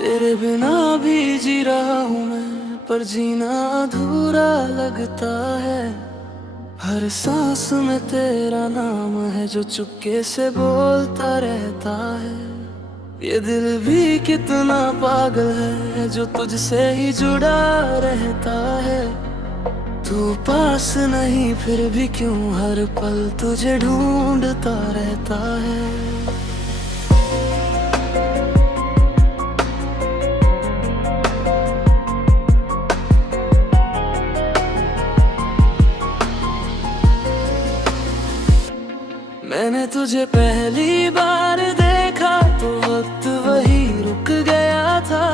तेरे बिना भी जी रहा हूँ मैं, पर जीना अधूरा लगता है। हर सांस में तेरा नाम है जो चुपके से बोलता रहता है। ये दिल भी कितना पागल है जो तुझसे ही जुड़ा रहता है। तू पास नहीं फिर भी क्यों हर पल तुझे ढूंढता रहता है। मैंने तुझे पहली बार देखा तो वक्त वही रुक गया था।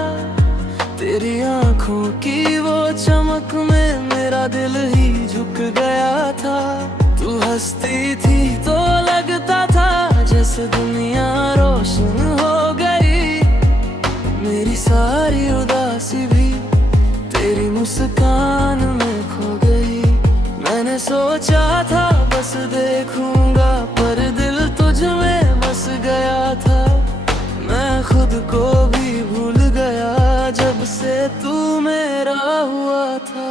तेरी आंखों की वो चमक में मेरा दिल ही झुक गया था। तू हंसती थी तो लगता था जैसे दुनिया रोशन हो गई। मेरी सारी उदासी भी तेरी मुस्कान में खो गई। मैंने सोचा था बस देखूंगा, पर दिल तुझ में बस गया था। मैं खुद को भी भूल गया जब से तू मेरा हुआ था।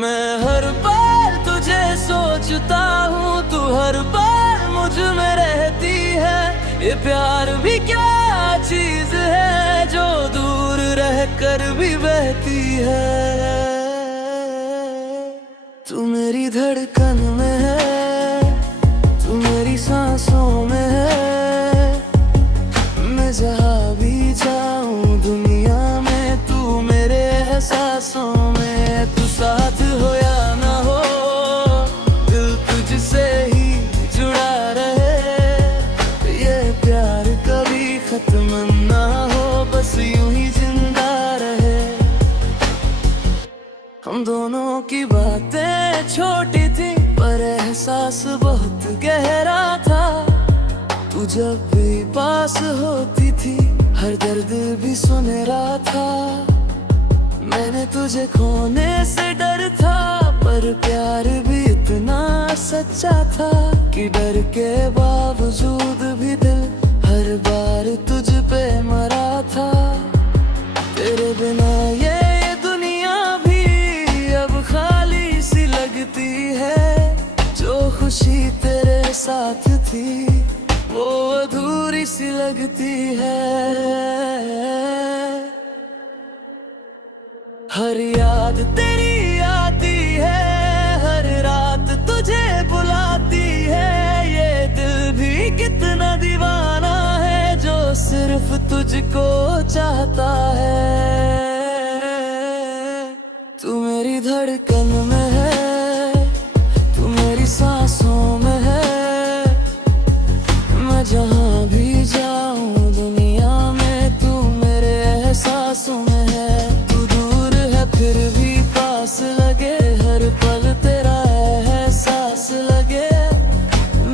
मैं हर पल तुझे सोचता हूँ, तू हर पल मुझ में रहती है। ये प्यार भी क्या चीज है जो दूर रहकर भी बहती है। तू मेरी धड़कन में है, तू मेरी सांसों में है। मैं जहाँ भी जाऊँ दुनिया में तू मेरे एहसासों में। तू साथ हो या ना हो दिल तुझसे ही जुड़ा रहे। ये प्यार कभी खत्म ना हो, बस यूं ही जिंदा रहे। हम दोनों की बातें छोटी थी पर एहसास बहुत गहरा था। तू जब भी पास होती थी हर दर्द भी सुनहरा था। मैंने तुझे खोने से डर था, पर प्यार भी इतना सच्चा था कि डर के बावजूद भी दिल हर बार तुझ पे मरा था। तेरे बिना ये दुनिया भी अब खाली सी लगती है। जो खुशी तेरे साथ थी वो अधूरी सी लगती है। हर याद तेरी आती है, हर रात तुझे बुलाती है। ये दिल भी कितना दीवाना है जो सिर्फ तुझको चाहता है। तू मेरी धड़कन में है, तू मेरी सांसों में है। मैं जहाँ भी जाऊँ दुनिया में तू मेरे एहसासों में है। तू दूर है फिर भी पास लगे, हर पल तेरा एहसास लगे।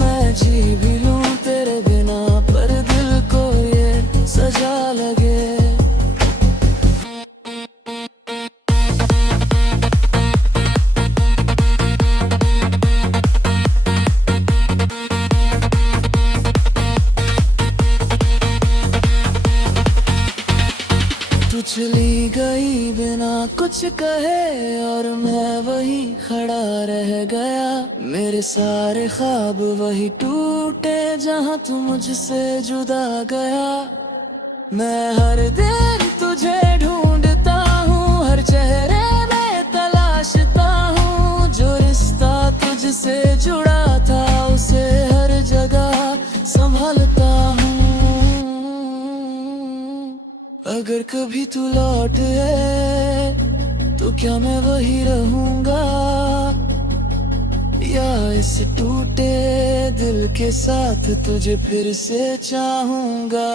मैं जी भी लूँ तेरे बिना पर दिल को ये सजा लगे। तू चली गई बिना कुछ कहे और मैं वही खड़ा रह गया। मेरे सारे ख्वाब वही टूटे जहाँ तू मुझसे जुदा गया। मैं हर दिन तुझे ढूंढता हूँ, हर चेहरे में तलाशता हूँ। जो रिश्ता तुझसे जुड़ा था उसे हर जगह संभालता हूँ। अगर कभी तू लौट है तो क्या मैं वही रहूंगा, या इस टूटे दिल के साथ तुझे फिर से चाहूंगा।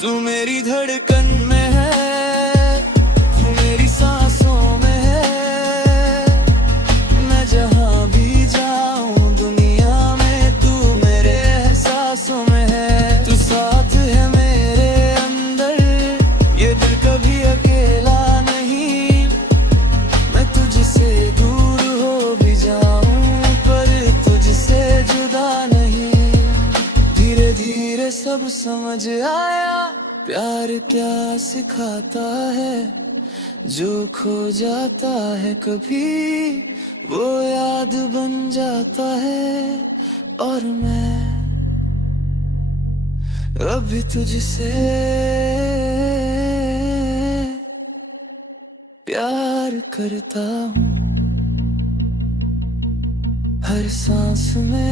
तू मेरी धड़कन में है, तू मेरी सांसों में है। मैं जहाँ भी जाऊँ दुनिया में तू मेरे एहसासों में है। तू साथ है मेरे अंदर, ये दिल कभी अकेला नहीं प्यार क्या सिखाता है जो खो जाता है कभी, वो याद बन जाता है। और मैं अभी तुझसे प्यार करता हूँ, हर सांस में,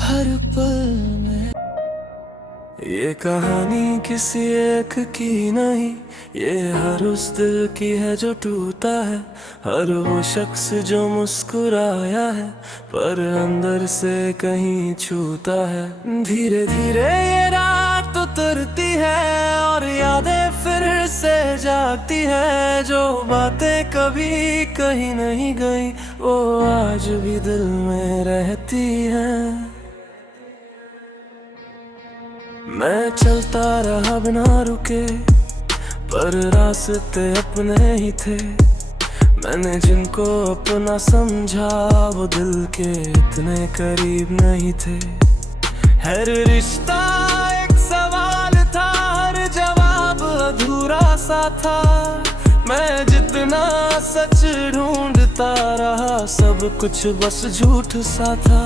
हर पल में। ये कहानी किसी एक की नहीं, ये हर उस दिल की है जो टूटा है, हर वो शख्स जो मुस्कुराया है पर अंदर से कहीं छूता है। धीरे धीरे ये रात उतरती है और यादें फिर से जागती है, जो बातें कभी कहीं नहीं गई वो आज भी दिल में रहती है। मैं चलता रहा बिना रुके पर रास्ते अपने ही थे, मैंने जिनको अपना समझा वो दिल के इतने करीब नहीं थे। हर रिश्ता एक सवाल था, हर जवाब अधूरा सा था। मैं जितना सच ढूंढता रहा सब कुछ बस झूठ सा था।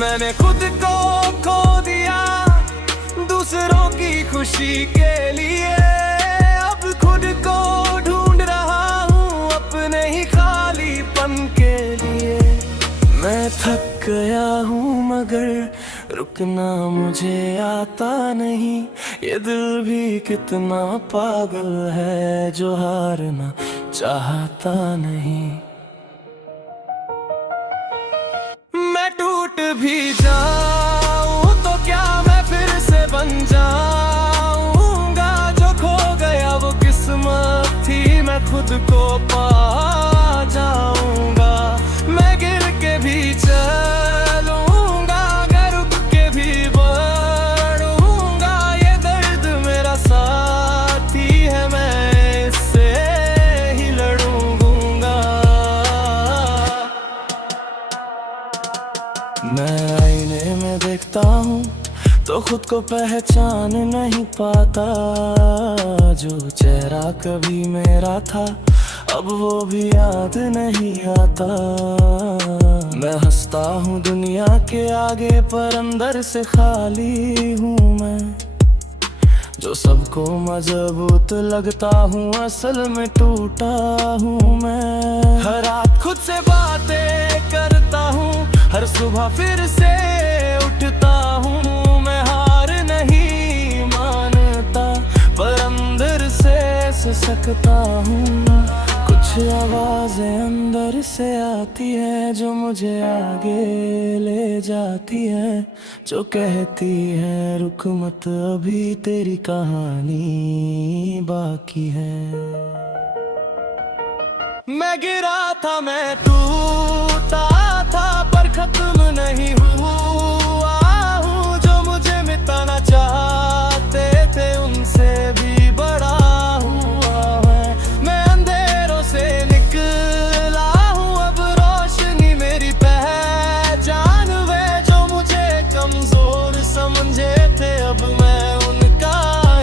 मैंने खुद को खो दिया दूसरों की खुशी के लिए, अब खुद को ढूंढ रहा हूँ अपने ही खालीपन के लिए। मैं थक गया हूँ मगर रुकना मुझे आता नहीं, ये दिल भी कितना पागल है जो हारना चाहता नहीं। मैं टूट भी जाऊं तो क्या मैं फिर से बन जाऊंगा, जो खो गया वो किस्मत थी मैं खुद को पा जाऊंगा। मैं गिर के भी चलूंगा, अगर रुक के भी बढ़ूंगा, ये दर्द मेरा साथी है मैं इससे ही लड़ूंगा। मैं आईने में देखता हूँ तो खुद को पहचान नहीं पाता, जो चेहरा कभी मेरा था अब वो भी याद नहीं आता। मैं हंसता हूँ दुनिया के आगे पर अंदर से खाली हूँ मैं, जो सबको मजबूत लगता हूँ असल में टूटा हूँ मैं। हर रात खुद से बातें करता हूँ, हर सुबह फिर से उठता हूँ। मैं हार नहीं मानता पर अंदर से सिसकता हूँ। कुछ आवाजें अंदर से आती है जो मुझे आगे ले जाती है, जो कहती है रुक मत अभी तेरी कहानी बाकी है। मैं गिरा था मैं टूटा था पर खत्म नहीं हुआ हूँ, जो मुझे मिटाना चाहते थे उनसे भी बड़ा हुआ है। मैं अंधेरों से निकला हूँ अब रोशनी मेरी पहचान, वे जो मुझे कमजोर समझे थे अब मैं उनका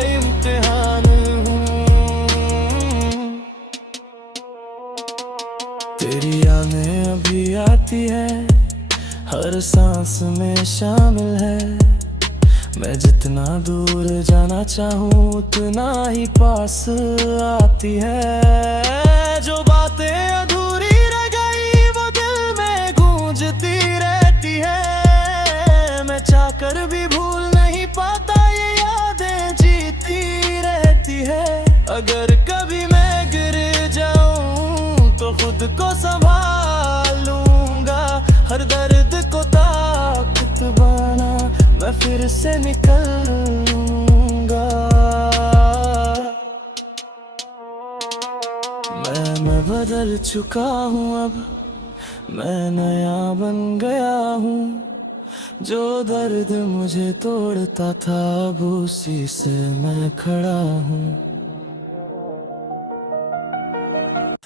इम्तिहान हूँ। तेरी यादें अभी आती है हर सांस में शामिल है, मैं जितना दूर जाना चाहूँ उतना ही पास आती है। जो बातें अधूरी रह गई वो दिल में गूंजती रहती है, मैं चाहकर भी भूल नहीं पाता ये यादें जीती रहती है। अगर कभी मैं गिर जाऊं तो खुद को संभालूंगा, हर दर्द को ताकत बना मैं फिर से निकलूंगा। मैं बदल चुका हूँ अब मैं नया बन गया हूँ, जो दर्द मुझे तोड़ता था अब उसी से मैं खड़ा हूँ।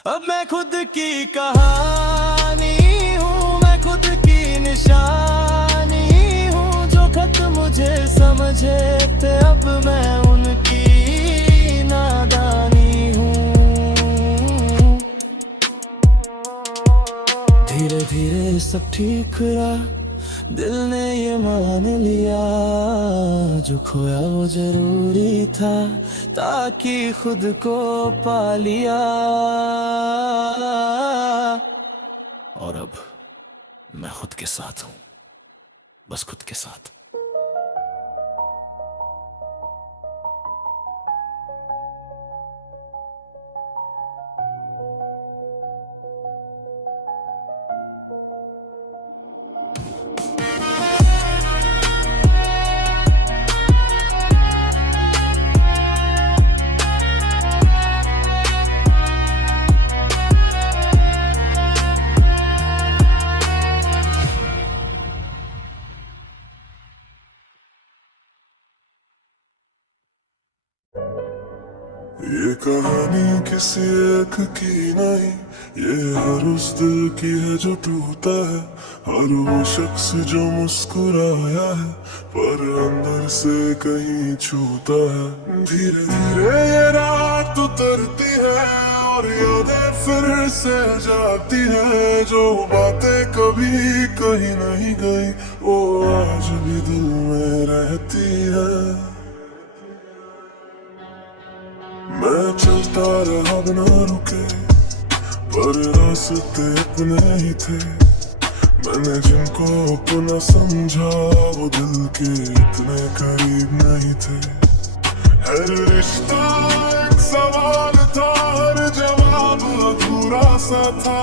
अब मैं खुद की कहानी हूँ, मैं खुद की निशानी हूँ, जो खत मुझे समझे थे अब मैं उनकी नादानी हूँ। धीरे धीरे सब ठीक रहा, दिल ने ये मान लिया जो खोया वो जरूरी था, ताकि खुद को पा लिया। और अब मैं खुद के साथ हूँ, बस खुद के साथ। ये कहानी किसी एक की नहीं, ये हर उस दिल की है जो टूटा है, हर वो शख्स जो मुस्कुराया है पर अंदर से कहीं छूता है। धीरे धीरे ये रात उतरती है और यादें फिर से जाती है, जो बातें कभी कहीं नहीं गई वो आज भी दिल में रहती है। मैं चलता रहा बिना रुके पर रास्ते अपने ही थे, मैंने जिनको अपना समझा वो दिल के इतने करीब नहीं थे। हर रिश्ता एक सवाल था, हर जवाब अधूरा सा था,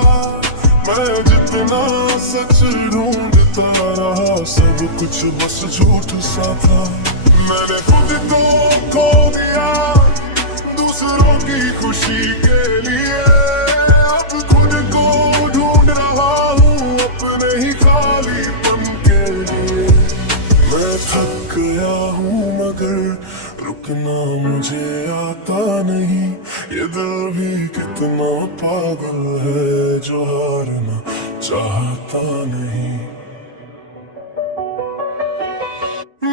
मैं जितना सच ढूंढता रहा सब कुछ बस झूठ सा था। मैंने खुद को खो दिया दूसरों की खुशी के लिए, अब खुद को ढूंढ रहा हूँ अपने ही खालीपन के लिए। मैं थक गया हूँ मगर रुकना मुझे आता नहीं, ये दिल भी कितना पागल है जो हारना चाहता नहीं।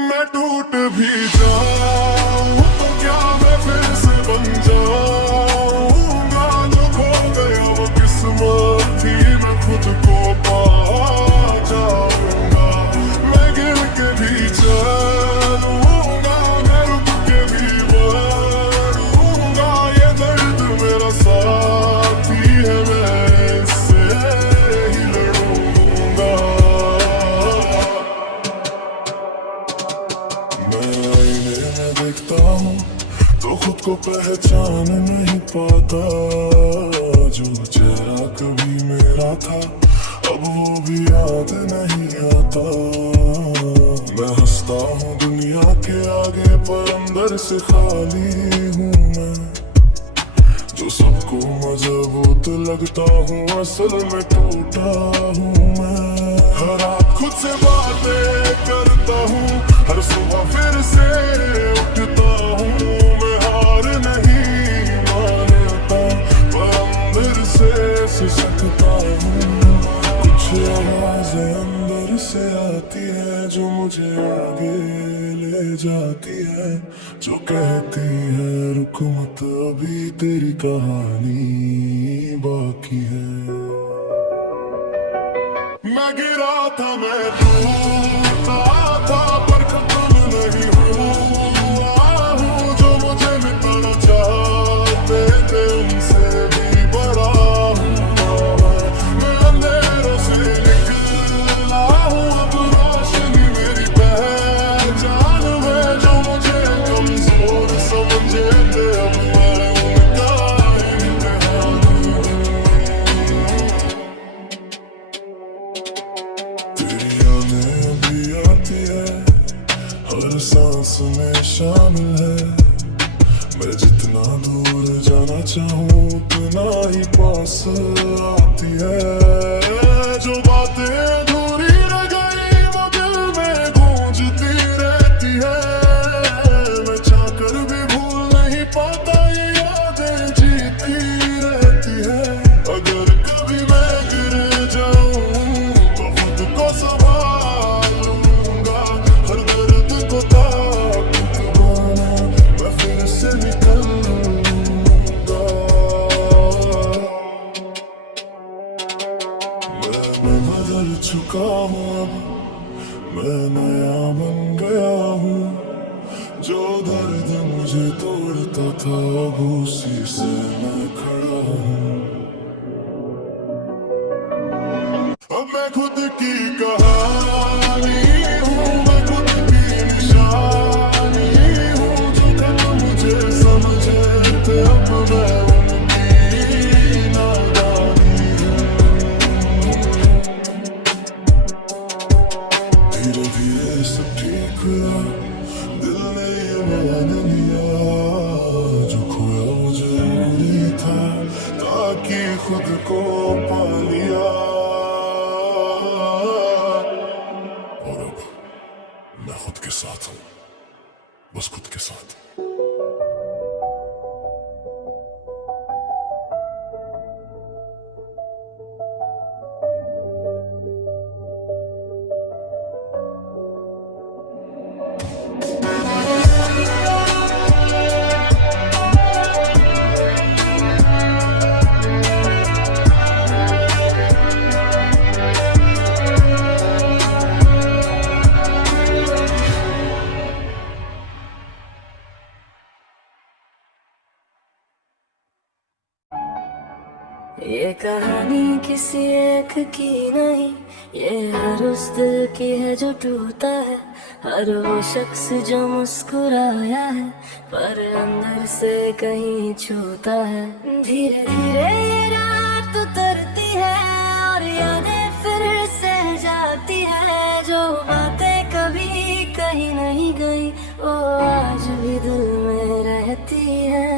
मैं टूट भी जाऊं तो क्या मैं फिर से बन जाऊंगा, जो खो गया वो किस्मत थी मैं खुद को पा जाऊंगा। मैं गिर के भी चलूंगा, मैं रुक के भी बढ़ूंगा, ये दर्द मेरा साथी है मैं इससे ही लड़ूंगा। देखता हूँ तो खुद को पहचान नहीं पाता, जो चेहरा कभी मेरा था अब वो भी याद नहीं आता। मैं हंसता हूँ दुनिया के आगे पर अंदर से खाली हूँ मैं, जो सबको मजबूत लगता हूँ असल में टूटा हूँ मैं। हर रात खुद से बातें करता हूँ, हर सुबह फिर से उठता हूँ, मैं हार नहीं मानता पर अंदर से सिसकता हूँ। कुछ आवाज़ें अंदर से आती है जो मुझे आगे ले जाती है, जो कहती है रुक मत अभी तेरी कहानी बाकी है। मैं गिरा था मैं टूटा था पर खत्म नहीं हुआ हूँ, जो मुझे मिटाना चाहते थे उनसे भी बड़ा हूँ मैं। अंधेरों से निकला हूँ अब रोशनी मेरी पहचान है, जो मुझे कमजोर समझे थे अब मैं उनका इम्तिहान हूँ। तेरी यादें अभी आती है हर सांस में शामिल है, मैं जितना दूर जाना चाहूँ उतना ही पास आती है। जो बातें अधूरी रह गई वो दिल में गूंजती रहती है, मैं चाहकर भी भूल नहीं पाता ये यादें जीती रहती है। अगर कभी मैं गिर जाऊं तो खुद को संभालूंगा, हर दर्द को दर्द मुझे तोड़ता था, अब उसी से मैं खड़ा हूँ। अब मैं खुद की कहानी हूँ, मैं खुद की निशानी हूँ। जो कल मुझे समझे थे, अब मैं उनकी नादानी हूँ। धीरे धीरे सब ठीक हुआ, दिल ने ये मान लिया, जो खोया वो जरूरी था, ताकि खुद को पा लिया। और अब मैं खुद के साथ हूँ, बस खुद के साथ। ये कहानी किसी एक की नहीं, ये हर उस दिल की है जो टूटा है, हर वो शख्स जो मुस्कुराया है पर अंदर से कहीं छूता है। धीरे धीरे ये रात उतरती है और यादें फिर से जाती है, जो बातें कभी कहीं नहीं गई वो आज भी दिल में रहती है।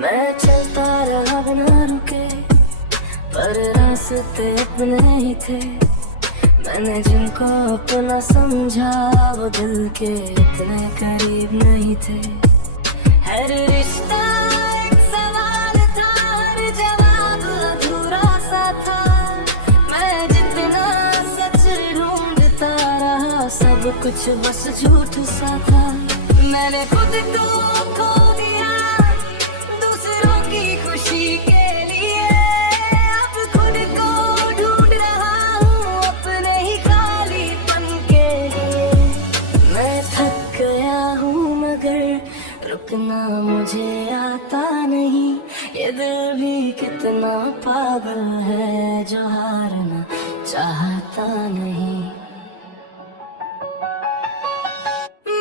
मैं चलता रहा बिना रुके, पर रास्ते अपने ही थे। मैंने जिनको अपना समझा वो दिल के इतने करीब नहीं थे। हर रिश्ता एक सवाल था, हर जवाब अधूरा सा था। मैं जितना सच ढूंढता रहा, सब कुछ बस झूठ सा था। मैंने खुद को खो दिया दूसरों की खुशी के लिए, अब खुद को ढूंढ रहा हूँ अपने ही खालीपन के लिए। मैं थक गया हूँ मगर रुकना मुझे आता नहीं, ये दिल भी कितना पागल है जो हारना चाहता नहीं।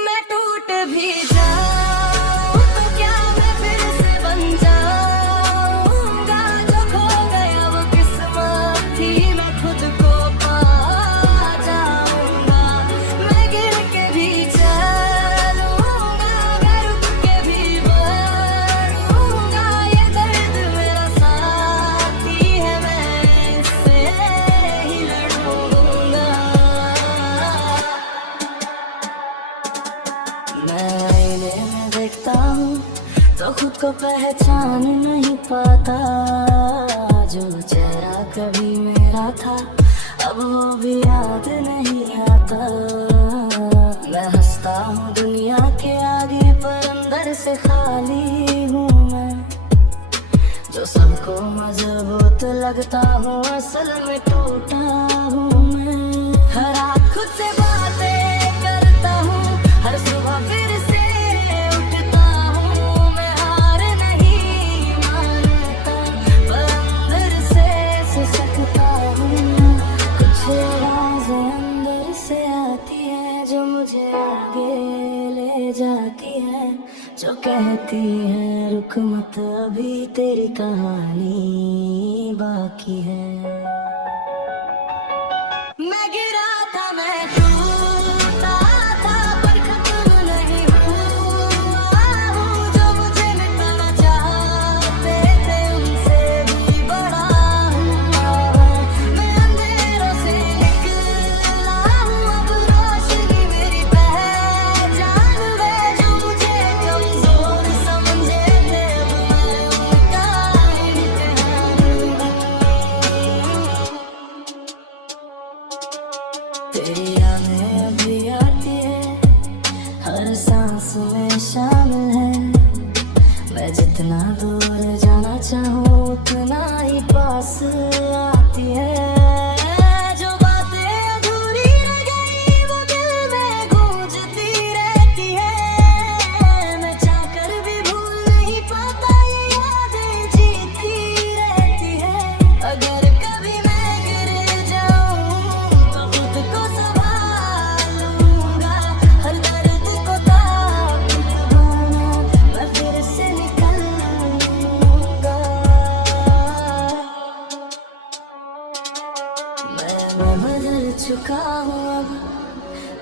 मैं टूट भी जाऊं तो क्या मैं फिर से बन जाऊंगा, जो खो गया वो किस्मत थी मैं खुद को पा जाऊंगा। मैं गिर के भी चलूंगा, मैं रुक के भी बढ़ूंगा, ये दर्द मेरा साथी है, मैं इससे ही लड़ूंगा। मैं आईने में देखता हूँ तो खुद को पहचान नहीं पाता, जो चेहरा कभी मेरा था अब वो भी याद नहीं आता। मैं हंसता हूँ दुनिया के आगे पर अंदर से खाली हूँ मैं, जो सबको मजबूत लगता हूँ असल में टूटा हूँ मैं। हर रात खुद से बातें करता हूँ, हर सुबह फिर से उठता हूँ। मैं हार नहीं मानता पर अंदर से सिसकता हूँ। कुछ आवाज़ें अंदर से आती है जो मुझे आगे ले जाती है, जो कहती है रुक मत अभी तेरी कहानी बाकी है। मैं गिरा था मैं टूटा था पर खत्म नहीं हुआ हूँ, जो मुझे मिटाना चाहते थे उनसे भी बड़ा हुआ। मैं अंधेरों से निकला हूँ, अब रोशनी मेरी पहचान है, जो मुझे कमजोर समझे थे अब मैं उनका इम्तिहान हूँ। तेरी यादें अभी आती है, हर सांस में शामिल है। मैं जितना दूर जाना चाहूँ उतना ही पास आती है। जो बातें अधूरी रह गई वो दिल में गूंज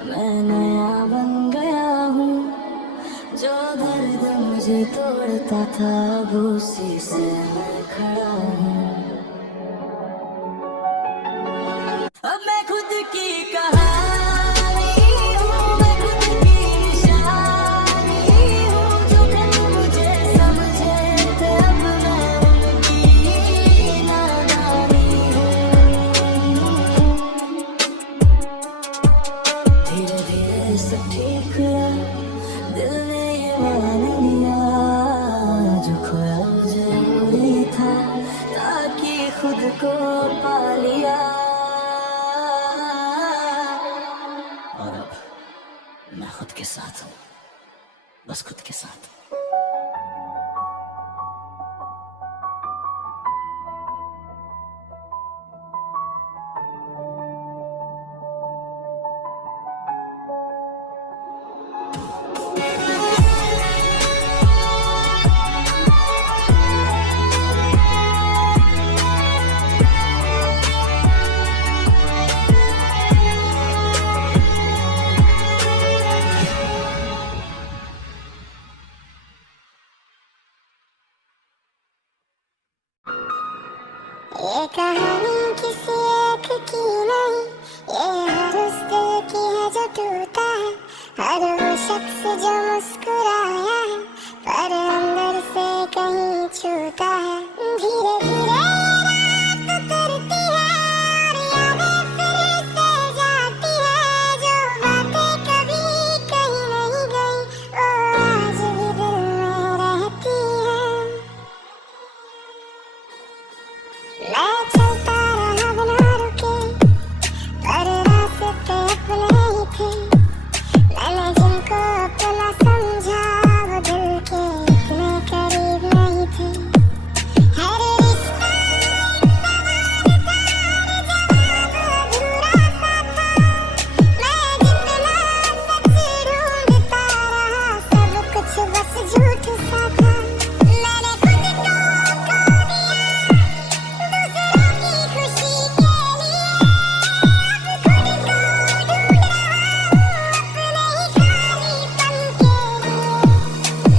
मैं नया बन गया हूँ, जो दर्द मुझे तोड़ता था अब उसी से मैं खड़ा हूँ। अब मैं खुद की कहानी हूँ, मैं खुद की निशानी हूँ, जो कल मुझे समझे थे अब मैं उनकी नादानी हूँ। धीरे धीरे सब ठीक हुआ, दिल ने ये मान लिया, जो खोया जरूरी था ताकि खुद को पा लिया। और अब मैं खुद के साथ हूँ, बस खुद के साथ। ये कहानी किसी एक की नहीं, ये हर उस दिल की है जो टूटा है, हर वो शख्स जो मुस्कुराया है पर अंदर से कहीं छूटा है। धीरे धीरे रात उतरती है और यादें फिर से जाती है, जो बातें कभी कहीं नहीं गई वो आज भी दिल में रहती है। मैं चलता रहा बिना रुके, पर रास्ते अपने ही थे, मैंने जिनको अपना समझा वो दिल के इतने करीब नहीं थे। हर रिश्ता एक सवाल था और जवाब अधूरा सा था, मैं जितना सच ढूंढता रहा सब कुछ बस झूठ सा था। मैंने खुद को खो दिया दूसरों की खुशी के लिए, अब खुद को ढूंढ रहा हूँ अपने ही खालीपन के लिए।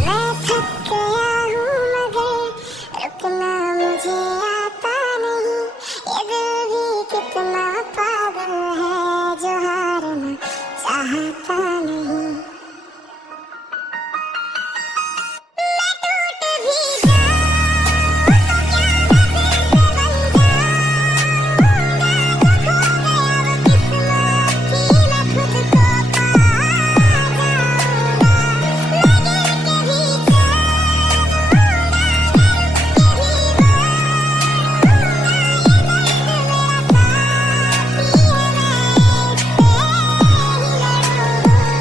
मैं थक गया हूँ मगर रुकना मुझे आता नहीं, ये दिल भी कितना पागल है जो हारना चाहता नहीं। मैं टूट भी जाऊँ तो क्या मैं फिर से बन जाऊँगा, जो खो गया वो किस्मत थी मैं खुद को पा जाऊँगा। मैं गिर के भी चलूँगा, मैं रुक के भी बढ़ूँगा, ये दर्द मेरा साथी है मैं इससे ही लड़ूँगा।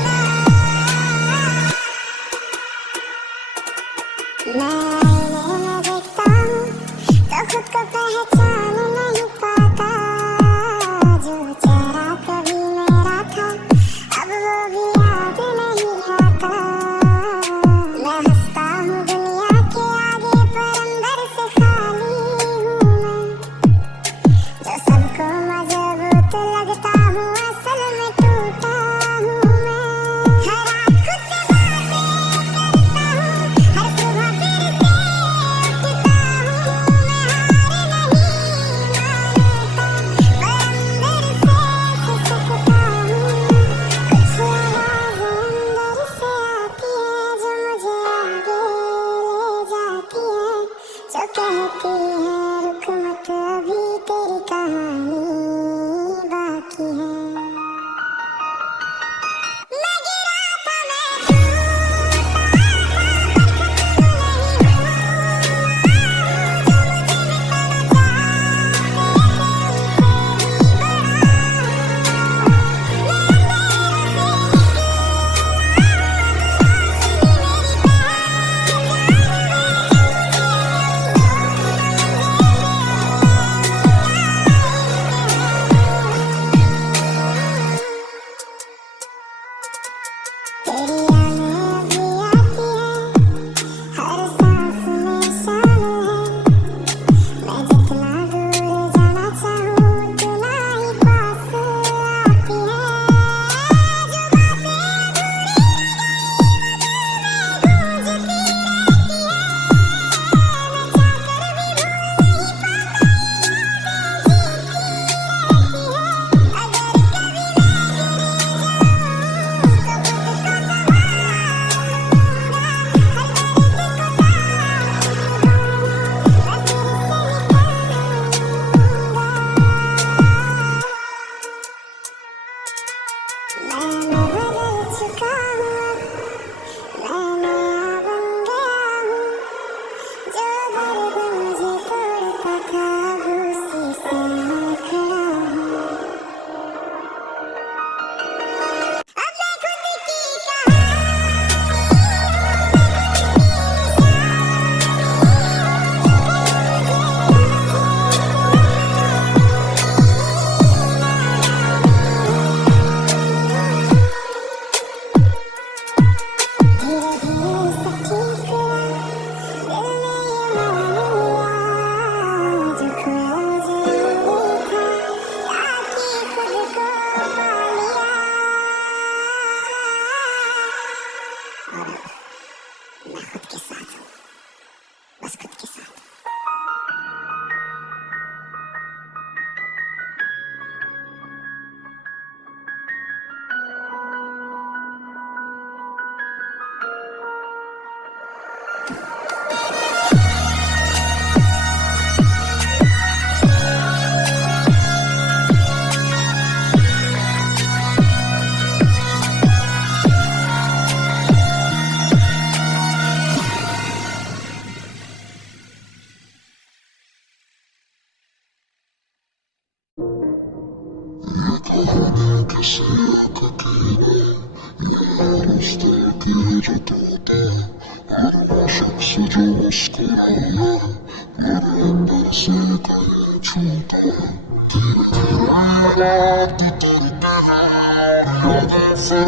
रास्ते की जो तोता हर शख्स जो मुस्कुराए मेरे अंदर से कोई छूटा याद करते हैं यादें फिर से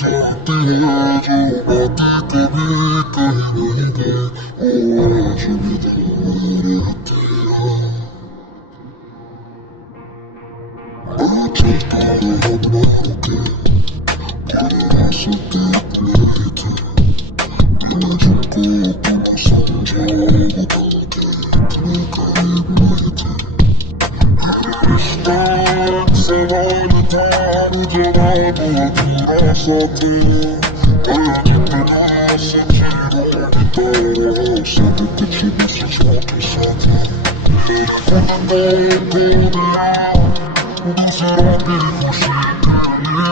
जाती है जो बातें कभी कह नहीं गए और आज भी दिल में रहते हैं मैं चलता रहा बिना रुके तेरे रास्ते अपने ही थे मैं जिनको अपना समझा वो कल के इतने करीब नहीं थे रिश्ता सवाल था जवाब अधूरा सा थे मैं जितना सच्ची ढूंढता रहा सब कुछ भी सचा के साथ मेरे खुद को दिया दूसरों की खुशी के लिए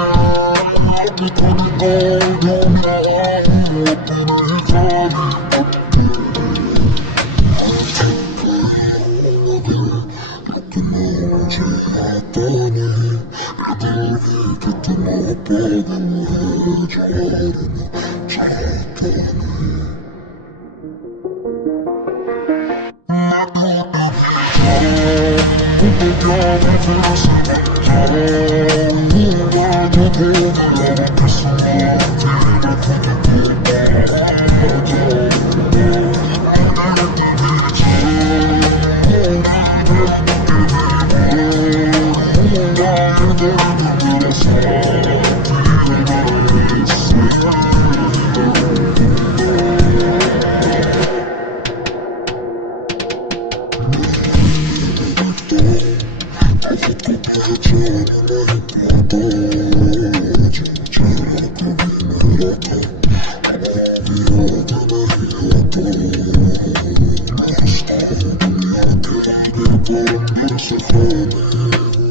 अभी खुद को ढूंढ रहा हूँ अपने ही जाने तक लेकिन मुझे आता नहीं ये दिल भी कितना पागल है छोड़ना चाहता नहीं Safari